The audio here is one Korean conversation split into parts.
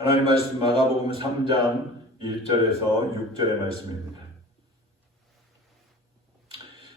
하나님 말씀 마가복음 3장 1절에서 6절의 말씀입니다.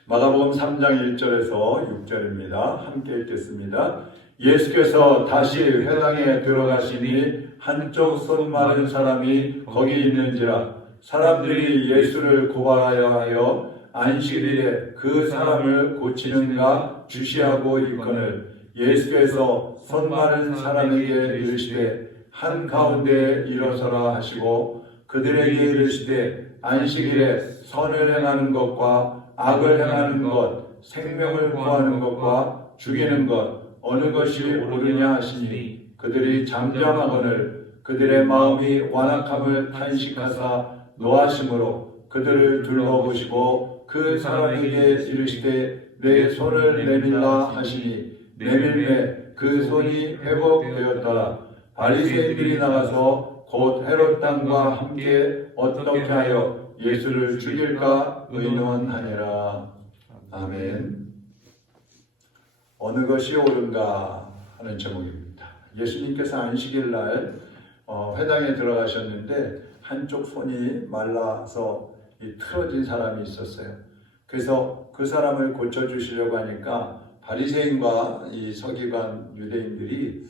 마가복음 3장 1절에서 6절입니다. 함께 읽겠습니다. 예수께서 다시 회당에 들어가시니 한쪽 손 마른 사람이 거기 있는지라. 사람들이 예수를 고발하여 하여 안식일에 그 사람을 고치는가 주시하고 있거늘 예수께서 손 마른 사람에게 이르시되 한가운데 일어서라 하시고 그들에게 이르시되 안식일에 선을 행하는 것과 악을 행하는 것, 생명을 구하는 것과 죽이는 것 어느 것이 옳으냐 하시니 그들이 잠잠하거늘 그들의 마음이 완악함을 탄식하사 노하심으로 그들을 둘러보시고 그 사람에게 이르시되 내 손을 내밀라 하시니 내밀매 그 손이 회복되었더라. 바리새인들이 나가서 곧 헤롯 당과 함께 어떻게 하여 예수를 죽일까 의논하니라. 아멘. 어느 것이 옳은가 하는 제목입니다. 예수님께서 안식일 날 회당에 들어가셨는데 한쪽 손이 말라서 틀어진 사람이 있었어요. 그래서 그 사람을 고쳐주시려고 하니까 바리새인과 이 서기관 유대인들이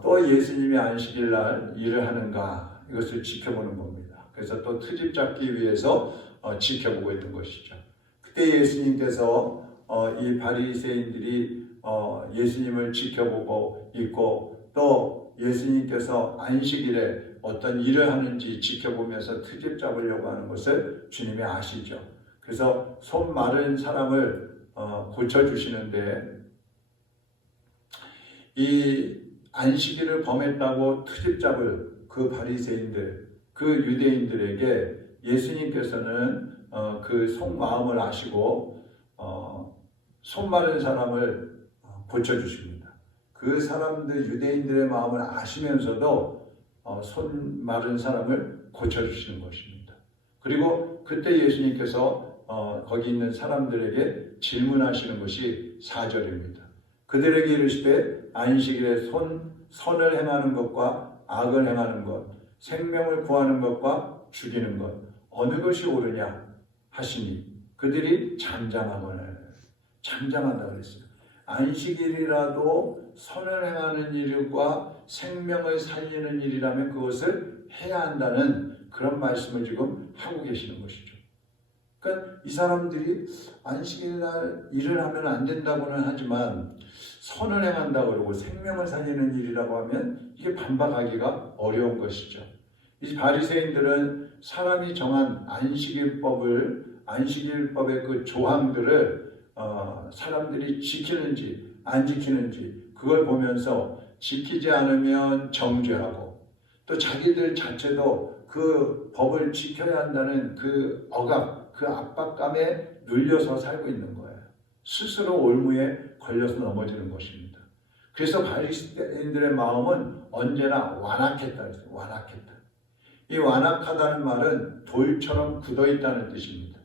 또 예수님이 안식일 날 일을 하는가 이것을 지켜보는 겁니다. 그래서 또 트집 잡기 위해서 지켜보고 있는 것이죠. 그때 예수님께서 이 바리새인들이 예수님을 지켜보고 있고 또 예수님께서 안식일에 어떤 일을 하는지 지켜보면서 트집 잡으려고 하는 것을 주님이 아시죠. 그래서 손 마른 사람을 고쳐주시는데 이 안식일을 범했다고 트집 잡을 그 바리새인들, 그 유대인들에게 예수님께서는 그 속마음을 아시고 손 마른 사람을 고쳐주십니다. 그 사람들 유대인들의 마음을 아시면서도 손 마른 사람을 고쳐주시는 것입니다. 그리고 그때 예수님께서 거기 있는 사람들에게 질문하시는 것이 4절입니다. 그들에게 이르시되 안식일에 선을 행하는 것과 악을 행하는 것, 생명을 구하는 것과 죽이는 것 어느 것이 옳으냐 하시니 그들이 잠잠하거늘 잠잠한다 그랬어요. 안식일이라도 선을 행하는 일과 생명을 살리는 일이라면 그것을 해야 한다는 그런 말씀을 지금 하고 계시는 것이죠. 그러니까 이 사람들이 안식일 날 일을 하면 안 된다고는 하지만 선을 행한다 그러고 생명을 살리는 일이라고 하면 이게 반박하기가 어려운 것이죠. 이 바리새인들은 사람이 정한 안식일법의 그 조항들을 사람들이 지키는지 안 지키는지 그걸 보면서 지키지 않으면 정죄하고 또 자기들 자체도 그 법을 지켜야 한다는 그 억압, 그 압박감에 눌려서 살고 있는 거예요. 스스로 올무에 걸려서 넘어지는 것입니다. 그래서 바리새인들의 마음은 언제나 완악했다. 완악했다. 이 완악하다는 말은 돌처럼 굳어있다는 뜻입니다.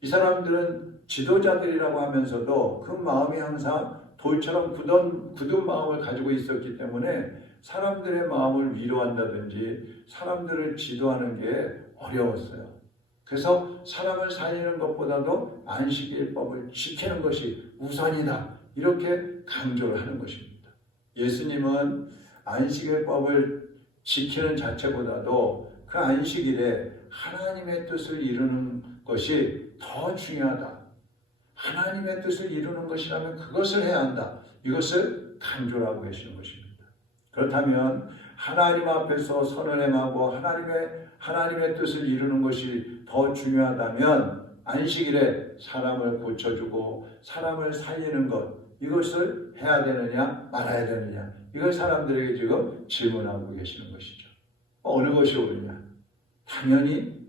이 사람들은 지도자들이라고 하면서도 그 마음이 항상 돌처럼 굳은 마음을 가지고 있었기 때문에 사람들의 마음을 위로한다든지 사람들을 지도하는 게 어려웠어요. 그래서 사람을 살리는 것보다도 안식일법을 지키는 것이 우선이다. 이렇게 강조를 하는 것입니다. 예수님은 안식일법을 지키는 자체보다도 그 안식일에 하나님의 뜻을 이루는 것이 더 중요하다. 하나님의 뜻을 이루는 것이라면 그것을 해야 한다. 이것을 강조를 하고 계시는 것입니다. 그렇다면 하나님 앞에서 선을 행하고 하나님의 뜻을 이루는 것이 더 중요하다면 안식일에 사람을 고쳐주고 사람을 살리는 것 이것을 해야 되느냐 말아야 되느냐 이걸 사람들에게 지금 질문하고 계시는 것이죠. 어느 것이 옳으냐? 당연히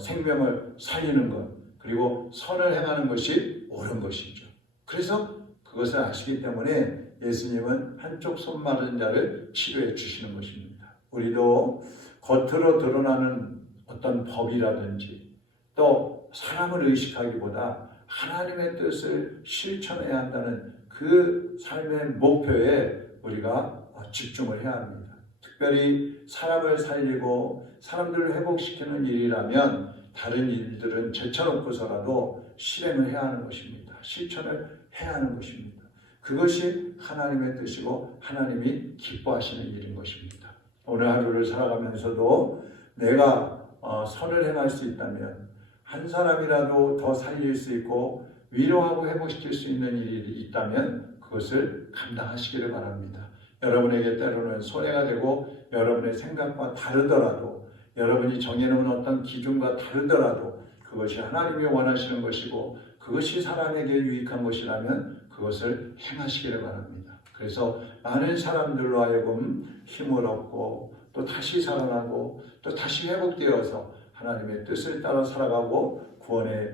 생명을 살리는 것 그리고 선을 행하는 것이 옳은 것이죠. 그래서 그것을 아시기 때문에 예수님은 한쪽 손 마른 자를 치료해 주시는 것입니다. 우리도 겉으로 드러나는 어떤 법이라든지 또 사람을 의식하기보다 하나님의 뜻을 실천해야 한다는 그 삶의 목표에 우리가 집중을 해야 합니다. 특별히 사람을 살리고 사람들을 회복시키는 일이라면 다른 일들은 제쳐놓고서라도 실행을 해야 하는 것입니다. 실천을 해야 하는 것입니다. 그것이 하나님의 뜻이고 하나님이 기뻐하시는 일인 것입니다. 오늘 하루를 살아가면서도 내가 선을 행할 수 있다면 한 사람이라도 더 살릴 수 있고 위로하고 회복시킬 수 있는 일이 있다면 그것을 감당하시기를 바랍니다. 여러분에게 때로는 손해가 되고 여러분의 생각과 다르더라도 여러분이 정해놓은 어떤 기준과 다르더라도 그것이 하나님이 원하시는 것이고 그것이 사람에게 유익한 것이라면 그것을 행하시기를 바랍니다. 그래서 많은 사람들로 하여금 힘을 얻고 또 다시 살아나고 또 다시 회복되어서 하나님의 뜻을 따라 살아가고 구원의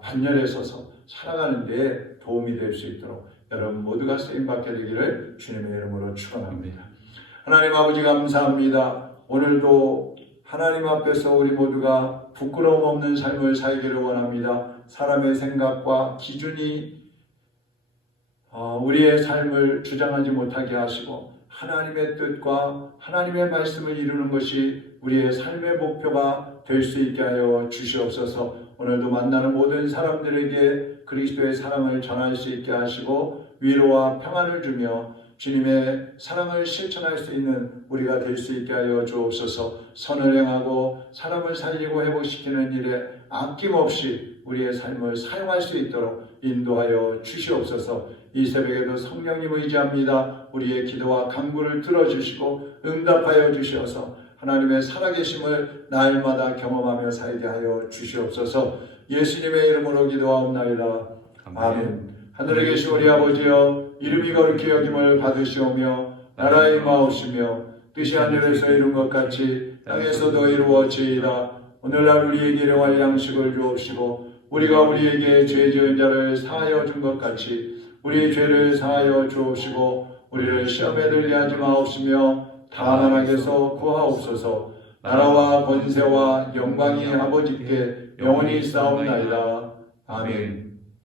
반열에 서서 살아가는 데 도움이 될 수 있도록 여러분 모두가 쓰임받게 되기를 주님의 이름으로 축원합니다. 하나님 아버지 감사합니다. 오늘도 하나님 앞에서 우리 모두가 부끄러움 없는 삶을 살기를 원합니다. 사람의 생각과 기준이 우리의 삶을 주장하지 못하게 하시고 하나님의 뜻과 하나님의 말씀을 이루는 것이 우리의 삶의 목표가 될 수 있게 하여 주시옵소서. 오늘도 만나는 모든 사람들에게 그리스도의 사랑을 전할 수 있게 하시고 위로와 평안을 주며 주님의 사랑을 실천할 수 있는 우리가 될 수 있게 하여 주옵소서. 선을 행하고 사람을 살리고 회복시키는 일에 아낌없이 우리의 삶을 사용할 수 있도록 인도하여 주시옵소서. 이 새벽에도 성령님 의지합니다. 우리의 기도와 간구를 들어주시고 응답하여 주시어서 하나님의 살아계심을 날마다 경험하며 살게 하여 주시옵소서. 예수님의 이름으로 기도하옵나이다. 아멘. 하늘에 계신 우리 아버지여, 이름이 거룩히 여김을 받으시오며 나라의 마옵시며 뜻이 하늘에서 이룬 것 같이 땅에서도 이루어지이다. 오늘날 우리에게 일용할 양식을 주옵시고 우리가 우리에게 죄 지은 자를 사하여 준 것 같이 우리의 죄를 사하여 주옵시고 우리를 시험에 들게 하지 마옵시며 다만 악에서 구하옵소서. 나라와 권세와 영광이 아버지께 영원히 있사옵나이다. 아멘.